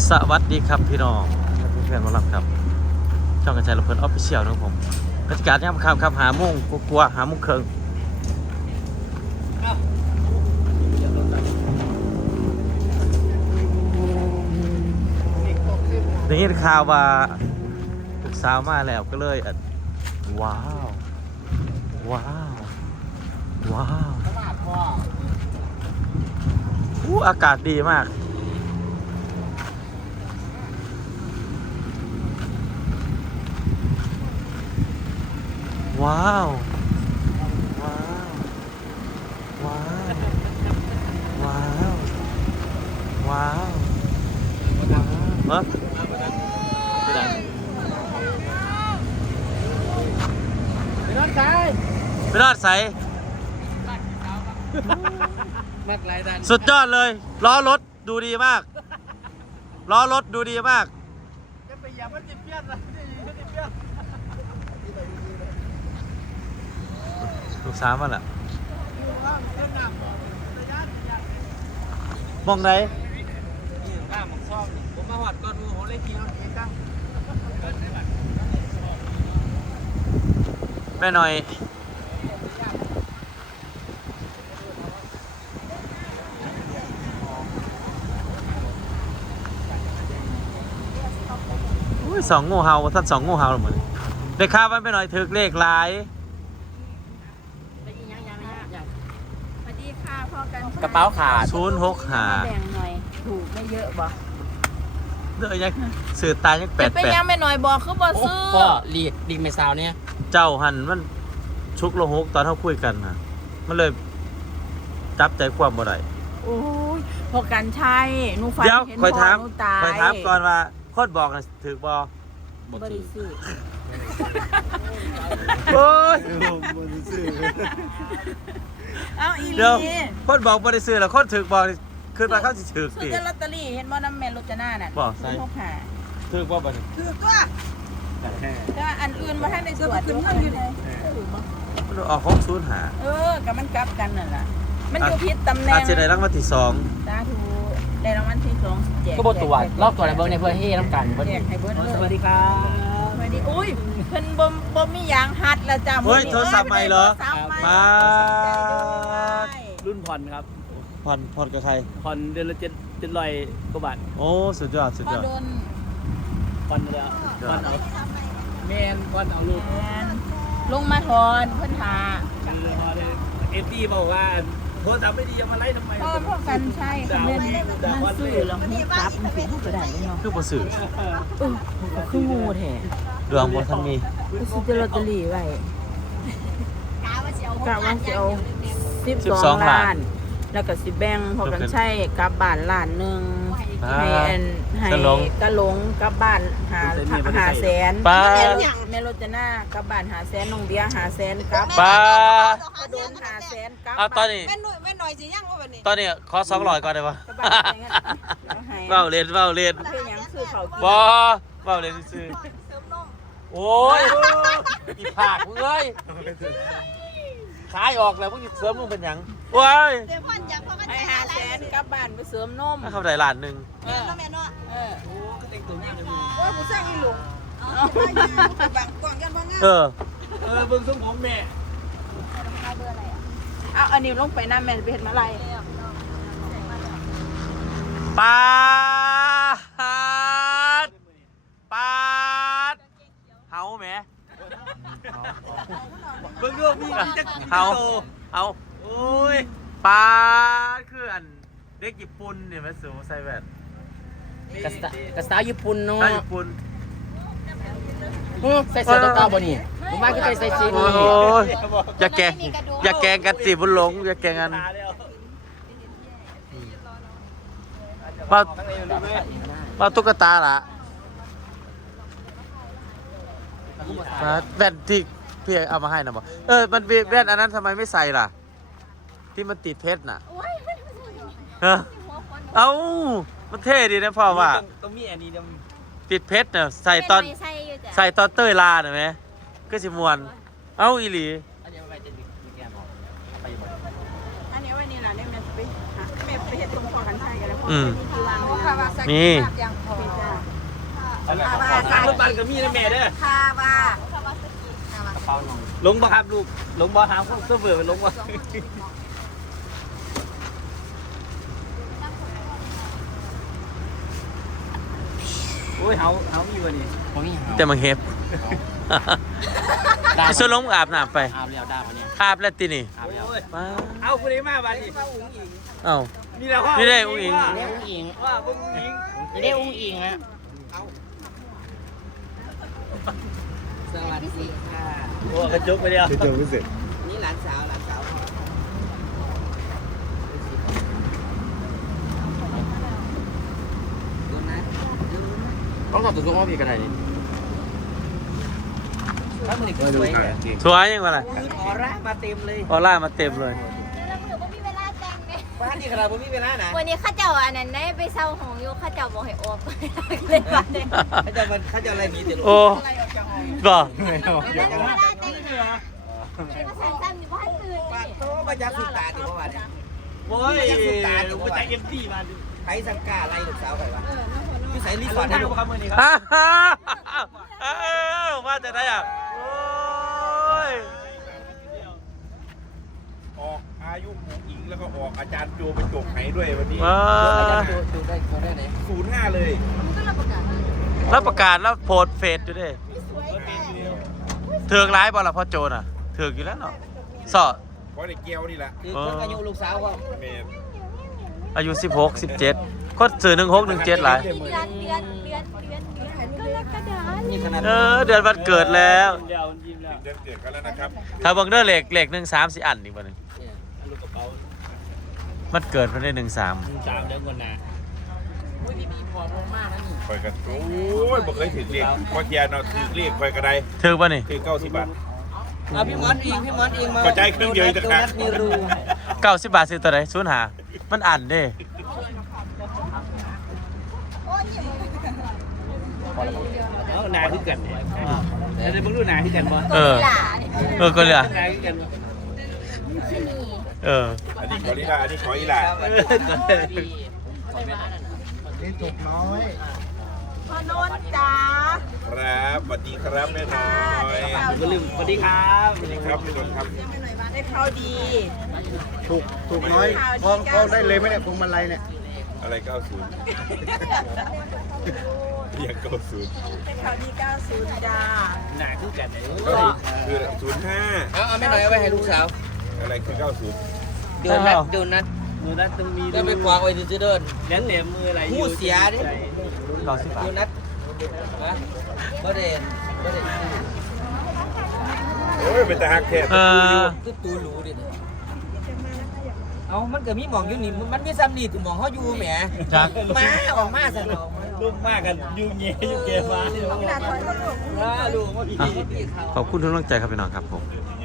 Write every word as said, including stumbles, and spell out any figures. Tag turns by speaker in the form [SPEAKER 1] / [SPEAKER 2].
[SPEAKER 1] สวัสดีครับพี่น้องเพื่อนๆมารับครับช่องกระจายรถเพิ่นออฟฟิเชียลนะครับผมกติกาเนี่ยครับครับหาโมงกลัวหาโมงครึ่งได้ยินข่าวว่าลูกสาวมาแล้วก็เลยอ่ะว้าวว้าวว้าวอู้อากาศดีมากว้าว ว้าว ว้าว ว้าว ว้าวเฮ้ยไปไหนไปนอนใส่ไปนอนใส่สุดยอดเลยล้อรถดูดีมากล้อรถดูดีมากจะไปเหยียบมันจะเปี้ยนนะจะเปี้ยนลูกสาวมันล่ะมองไหนผมมาหอดก่อนผมเล่นกีฬาเองครับแม่หน่อยสองงูเห่าท่านสองงูเห่าเหมือนเด็กข้าวมันไปหน่อยถือเลขหลาย
[SPEAKER 2] กระเป๋าขาด
[SPEAKER 1] ศูนย์หกหา
[SPEAKER 3] แบ่งหน่อยถูกไม่เยอะบ่
[SPEAKER 1] เด้อยังสื่อตายยังแปดแปด
[SPEAKER 3] เป็นยังไม่หน่อยบ่คือบ่ซื้อ
[SPEAKER 2] ก็ลีดลีดไม่ซาวเนี่ย
[SPEAKER 1] เจ้าหันมันชุกโลหกตอนเขาคุยกันนะมันเลยจับใจความบ่ได้
[SPEAKER 3] โอ้ยพอกันใช่หนูฝัน
[SPEAKER 1] เดี๋ยว
[SPEAKER 3] เห็น
[SPEAKER 1] คอยถาม
[SPEAKER 3] หนูตาย
[SPEAKER 1] คอยถามก่อนว่าโคตรบอกนะถือบ่
[SPEAKER 3] บ่ได้ซื้อ
[SPEAKER 1] โอ้ย
[SPEAKER 3] เอาอีหลี
[SPEAKER 1] เดี๋ยวโคตรบอกบ่ได้ซื้อแล้วโคตรถือบอกขึ้นมาเข้าสิถือ
[SPEAKER 3] ซื้
[SPEAKER 1] สิ
[SPEAKER 3] อลอตเตอรี่เห็นบ่น้ำแม่รจนาน่ะ
[SPEAKER 1] บอกใส่ถือบ่บ่
[SPEAKER 3] ถือตัวแต่อันอื่นบ่ทันได้ตรวจอยู่ข้างอยู่เลย
[SPEAKER 1] มันออกหกศูนย์หา
[SPEAKER 3] เออก็มันกลับกันนั่นล่ะมันอยู่ผิดตำแหน่ง
[SPEAKER 1] อาจจะได้รางวัลที่สอง
[SPEAKER 3] สาธุได้รางวัลที่สองแจก
[SPEAKER 2] ก็บตรวจรอบตัวในเบอร์ในเพื่อให้น้ำกัน
[SPEAKER 3] แจกให้เบิดเลย
[SPEAKER 2] สวัสดีครับ
[SPEAKER 3] สวัสดีอุ้ยเพิ่นบ่บ่มียางฮัดแล้วจ้ะ
[SPEAKER 1] เฮ้ยโทรศัพท์ใหม่เหรอมา
[SPEAKER 2] รุ่นผ่อนครับ
[SPEAKER 1] ผ่อนผ่อนกับใคร
[SPEAKER 2] ผ่อนเดือนละเจ็ดเจ็ดร้อยกว่าบาท
[SPEAKER 1] โอ้สุดยอดสุดยอด
[SPEAKER 2] ผ่อนแล้วผ่อนเอาแมนผ่อนเอาลูก
[SPEAKER 3] ลงมาถอนเพิ่นหา
[SPEAKER 2] เอฟดีบอกว่าโทรศัพท์ไม่ดีเอามาไล่ทำไม
[SPEAKER 3] พ่อพ่อกันใช่ค่ะแม่มันซื้อแล้วมันจับมันคือก็ได้เนาะ
[SPEAKER 1] คือบ่ซื้อ
[SPEAKER 3] เออคืองูแท้
[SPEAKER 1] ดวงบ่ทันมี
[SPEAKER 3] ซื้อลอตเตอรี่ไว้กะว่าสิเอากะว่าสิเอาสิบสองล้านแล้วก็สิแบ่งพอกันใช้กับบ้านล้านนึงให้อันให้กะหลงกับบ้านหาหาแสน
[SPEAKER 1] ป้า
[SPEAKER 3] แม่รจนากับบ้านหาแสนน้องเบียหาแสนกับ
[SPEAKER 1] ป้า
[SPEAKER 3] โดนหาแสนกับ
[SPEAKER 1] เอาตอนนี้
[SPEAKER 4] แม่หน่อยแม่หน่อยสิยังว่าบัดนี้
[SPEAKER 1] ตอนนี้ขอสองร้อยก่อนได้ป่ะเว้าเล่นเว้าเล่นบ่เว้าเล่นซื่อโอ้ยอีผากมึงเอ้ยขายออกแล้วมึงเสริมมึงเป็นหยังว้าย
[SPEAKER 4] เดี๋ยวพ่อนอยากพ่อก็
[SPEAKER 3] ไอ้หาแสนกลับบ้านไปเสริมนม
[SPEAKER 1] เขาได้ล้านนึง
[SPEAKER 4] แม่เนาะแม่เนาะ
[SPEAKER 3] เออ
[SPEAKER 2] โอ้ก็แต่งตัวนี่เลย
[SPEAKER 4] โอ้ยกูสร้างอีหลุงอ๋อบางกล่องกันบ่งาม
[SPEAKER 1] เออ
[SPEAKER 2] เออเบิ่งทรงผมแม่
[SPEAKER 3] เอาอันนี้ลงไปน้ำแม่ไปเห็นมาอะไร
[SPEAKER 1] ปาดปาดเฮาแหม
[SPEAKER 2] เบิ่งดูมีมีจัก
[SPEAKER 1] เฮาเฮาโอ้ยปาดคืออันเด็กญี่ปุ่นเนี่ยมันสูงใส่แว่น
[SPEAKER 2] กระสกระสาญี่ปุ่นเนาะ
[SPEAKER 1] ญี่ปุ่น
[SPEAKER 2] ใส่เสื้อตัวเก่าบ่นี่ผมว่าก็ใส่ใส่สีนี่
[SPEAKER 1] อย่าแกงอย่าแกงกันสิบุญหลงอย่าแกงกันว่าว่าตุ๊กตาล่ะแว่นที่พี่เอามาให้นะบอกเออมันแว่นอันนั้นทำไมไม่ใส่ล่ะที่มันติดเพชรน่ะเออเอ้ามันเท่ดีนะพ่อว่า
[SPEAKER 2] ต้องมีอันนี้
[SPEAKER 1] ติดเพชรเนี่ยใส่ตอนใส่ตอนเต้ยลาเห็นไหมก็สิมวนเอ้าอีหลี
[SPEAKER 2] อันนี้ไปจะดึกแกบอกไปบ่
[SPEAKER 3] อันนี้ไว้นี่ล่ะเนี่ยแม่ไปหาแม่ไปเฮ็ดตรงคอกันใช่กันแล้วพ่อ
[SPEAKER 1] มี
[SPEAKER 3] ที่วาง
[SPEAKER 1] มี
[SPEAKER 3] เป็น
[SPEAKER 2] ทางรถบัสก็มีนะแม่เด้อ
[SPEAKER 4] คาว่า
[SPEAKER 2] ลงบ่ครับลูกลงบ่หาพวกเสื้อเบื่อลงบ่โอ้ยเฮาเฮามีบ่นี่บ่มีเฮา
[SPEAKER 1] แต่มังเฮ็บไปส่วนลงอาบน้ำไป
[SPEAKER 2] อาบแล้วดาบเนี่ย
[SPEAKER 1] อาบแล้วตินี่
[SPEAKER 2] อาบแล้ว
[SPEAKER 1] มา
[SPEAKER 2] เอาผู้ใดมาบัดนี้
[SPEAKER 1] เอ้า
[SPEAKER 2] นี่แหละพ่อ
[SPEAKER 1] นี่ได้อุ้งอิง
[SPEAKER 2] นี่อุ้งอิงว่าอุ้งอิง
[SPEAKER 5] จะได้อุ้งอิงอะ
[SPEAKER 2] สวัสดีค่ะโอ้กระจุกไปเดียว
[SPEAKER 6] จะเจอไม่เสร็จ
[SPEAKER 5] นี่หลานสาวหลานสาว
[SPEAKER 2] ต้องตอบตัวตรงว่าพี่กันไหนนี่ถ้ามันก็สวย
[SPEAKER 1] สวยยังวะล่ะ
[SPEAKER 5] ออร่ามาเต็มเลย
[SPEAKER 1] ออร่ามาเต็มเลย
[SPEAKER 7] แล้วมือบ่มีเวลาแต่งเนี่ย
[SPEAKER 5] บ้านนี่ขนาดผมมีเวลานะ
[SPEAKER 7] วันนี้ข้าเจ้าอันนั้นได้ไปเซาของอยู่ข้าเจ้าบอกให้ออกเลยว่าเนี่ย
[SPEAKER 5] เขาจะมันเขาจะอะไรมีแต่ลูก
[SPEAKER 1] โอ้บ่
[SPEAKER 7] ไม่มีเวลาแต่งเหนือภาษาซ้ำอยู่บ้านตื่น
[SPEAKER 5] บ้านโตมาจากสุตาดิเมื่อวานเนี่ย
[SPEAKER 2] โอ้ยกูจะเอ็มดีมา
[SPEAKER 5] ไผ่สังกาอะไรลูกสาวใครวะอยู่ใส่รีส
[SPEAKER 2] ส
[SPEAKER 5] อ
[SPEAKER 2] อ
[SPEAKER 5] ร์
[SPEAKER 2] น
[SPEAKER 5] ท
[SPEAKER 2] ให้
[SPEAKER 5] ให้
[SPEAKER 2] ลู
[SPEAKER 5] ลู
[SPEAKER 2] ก
[SPEAKER 5] ก
[SPEAKER 2] ครับมือนี้ครับ
[SPEAKER 1] ฮ่าฮ่าอ้าวมาจากไหนอ่ะโอ้ย
[SPEAKER 6] ออกอายุหมูอิงแล้วก็ออกอาจารย์โจไปจบไหด้วยวันนี้
[SPEAKER 1] มา
[SPEAKER 5] ดูได้ดูได้ไหน
[SPEAKER 6] ศูนย์ห้าเลย
[SPEAKER 1] แล้วประกาศแล้วโพสต์เฟซอยู่ดิเถือกร้ายบ่ล่ะพ่อโจน่ะเถือกอยู่แล้วเนาะสอ
[SPEAKER 6] เพราะในเกียวนี่แหละ
[SPEAKER 5] คือคนอายุลูกสาวก็
[SPEAKER 6] เมน
[SPEAKER 1] อายุสิบหก สิบเจ็ดคนสื่อหนึ่งหกหนึ่งเจ็ดหลาย
[SPEAKER 7] เดือนเดือนเดือนเดือนเดือนเดือนก็แล้วก็เดือน
[SPEAKER 5] นี่ขนาด
[SPEAKER 1] เออเดือนวันเกิดแล้ว
[SPEAKER 2] เดี๋ยวยิ้มแล้ว
[SPEAKER 6] เดือนเกิดกันแล้วนะครับ
[SPEAKER 1] ถ้าเบังเดอร์เหล็กเหล็กหนึ่งสามสี่อันอีกวันหนึ่ง
[SPEAKER 2] ลูกกระเป๋า
[SPEAKER 1] มันเกิดมันได้หนึ่งสาม
[SPEAKER 2] สามเดือนก่อนนะ
[SPEAKER 5] อุ้ยพี่มีผอมลงมากนะนี่
[SPEAKER 6] คอยกันโอ้ยบอกเคยถึงเรียกพอเทียนเราถึงเรียกคอยกระได
[SPEAKER 1] เถือกป่ะนี่
[SPEAKER 6] คือเก้าสิบบาท
[SPEAKER 5] เอาพี่มอนอิงพี่มอนอิงมา
[SPEAKER 6] ก็ใจครึ่งเดียวอีกต่างหาก
[SPEAKER 5] มีรู
[SPEAKER 1] เก้าสิบบาทซื้อตัวไหนศูนย์หามันอันเด้
[SPEAKER 2] เอาหนาขึ้นกันเนี่ยเดี๋ยวมึงดูหนาขึ้นกันบ่
[SPEAKER 1] เออ
[SPEAKER 7] หลาเนี่ย
[SPEAKER 1] เออก็เลย
[SPEAKER 2] หนาขึ้นกัน
[SPEAKER 7] ชนี
[SPEAKER 1] เออ
[SPEAKER 6] อันนี้ขอลิลาอันนี้ขออีหลา
[SPEAKER 4] พอนนจ้า
[SPEAKER 6] ครับสวัสดีครับแม่น้อย
[SPEAKER 2] ก็ลืมสวัสดีครับ
[SPEAKER 6] สวัสดีครับพี่นนท์ครับ
[SPEAKER 4] ไม่หน่อยมาได้ข้าวดี
[SPEAKER 6] ถูกถูกน้อย
[SPEAKER 4] พองพองได้เลยไหมเนี่ย
[SPEAKER 6] อะไรเก้าศูนย์เรียกเก้าศูนย์
[SPEAKER 4] ได้ข้าวดีเก้าศูนย์จ้า
[SPEAKER 2] หนาขึ้นกันเนี่ย
[SPEAKER 6] เก้าศูนย์คือศูนย์ห้า
[SPEAKER 5] เอาเอาไม่หน่อยเอาไว้ให้ลูกสาว
[SPEAKER 6] อะไรคือเก้าศูนย์
[SPEAKER 5] เดินนัดเดินนัด
[SPEAKER 2] มือนั้นต้องมี
[SPEAKER 5] เดินไปกวางไว้จะเดิน
[SPEAKER 2] เล่นเต็มมืออะไร
[SPEAKER 5] ผู้เสียดิ
[SPEAKER 1] รอสิบบาท
[SPEAKER 5] เดินนัดนะบ่เด่นบ่เด่น
[SPEAKER 6] โอ้ยเป็นตาฮักแท้
[SPEAKER 1] เออ
[SPEAKER 5] คือตูหรูดิเอามันก็มีหมองอยู่นี่มันมีซ้ำนี่ถึงหมองเขาอยู่แหม
[SPEAKER 1] จัก
[SPEAKER 5] มาออกมาซะเนาะ
[SPEAKER 2] ลูกมากกันยูเงี้ยยูเกมา
[SPEAKER 5] อ่าลูกมาพี่
[SPEAKER 1] ขอบคุณทุกกำลังใจครับพี่น้องครับผม